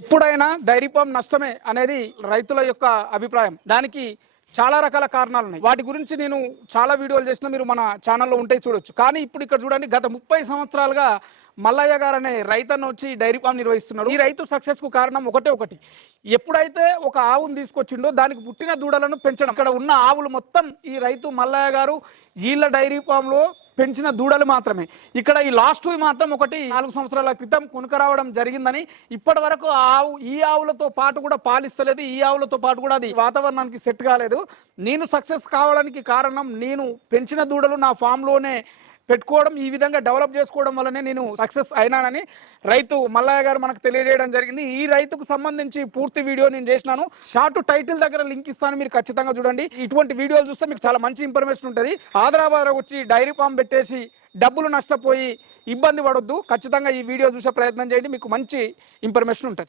ఎప్పుడైనా dairy farm నష్టమే అనేది రైతుల యొక్క అభిప్రాయం. దానికి చాలా రకాల కారణాలు ఉన్నాయి. వాటి గురించి నేను చాలా వీడియోలు చేసిన, మీరు మన ఛానల్లో ఉంటే చూడొచ్చు. కానీ ఇప్పుడు ఇక్కడ చూడండి, గత 30 సంవత్సరాలుగా మల్లయ్య గారు అనే రైతన్న వచ్చి డైరీ ఫామ్ నిర్వహిస్తున్నాడు. ఈ రైతు సక్సెస్ కు కారణం ఒకటి. ఎప్పుడైతే ఒక ఆవును తీసుకొచ్చిండో దానికి పుట్టిన దూడలను పెంచడం. ఇక్కడ ఉన్న ఆవులు మొత్తం ఈ రైతు మల్లయ్య గారు వీళ్ళ డైరీ ఫామ్ లో పెంచిన దూడలు మాత్రమే. ఇక్కడ ఈ లాస్ట్ మాత్రం 4 సంవత్సరాల క్రితం కొనుక రావడం జరిగిందని, ఇప్పటి వరకు ఈ ఆవులతో పాటు కూడా పాలిస్తలేదు. ఈ ఆవులతో పాటు కూడా అది వాతావరణానికి సెట్ కాలేదు. నేను సక్సెస్ కావడానికి కారణం, నేను పెంచిన దూడలు నా ఫామ్ లోనే పెట్టుకోవడం, ఈ విధంగా డెవలప్ చేసుకోవడం వల్లనే నేను సక్సెస్ అయినానని రైతు మల్లయ్య గారు మనకు తెలియజేయడం జరిగింది. ఈ రైతుకు సంబంధించి పూర్తి వీడియో నేను చేసినాను. షార్ట్ టైటిల్ దగ్గర లింక్ ఇస్తాను, మీరు ఖచ్చితంగా చూడండి. ఇటువంటి వీడియోలు చూస్తే మీకు చాలా మంచి ఇన్ఫర్మేషన్ ఉంటుంది. హైదరాబాద్ వచ్చి డైరీ ఫామ్ పెట్టేసి డబ్బులు నష్టపోయి ఇబ్బంది పడొద్దు. ఖచ్చితంగా ఈ వీడియో చూసే ప్రయత్నం చేయండి, మీకు మంచి ఇన్ఫర్మేషన్ ఉంటుంది.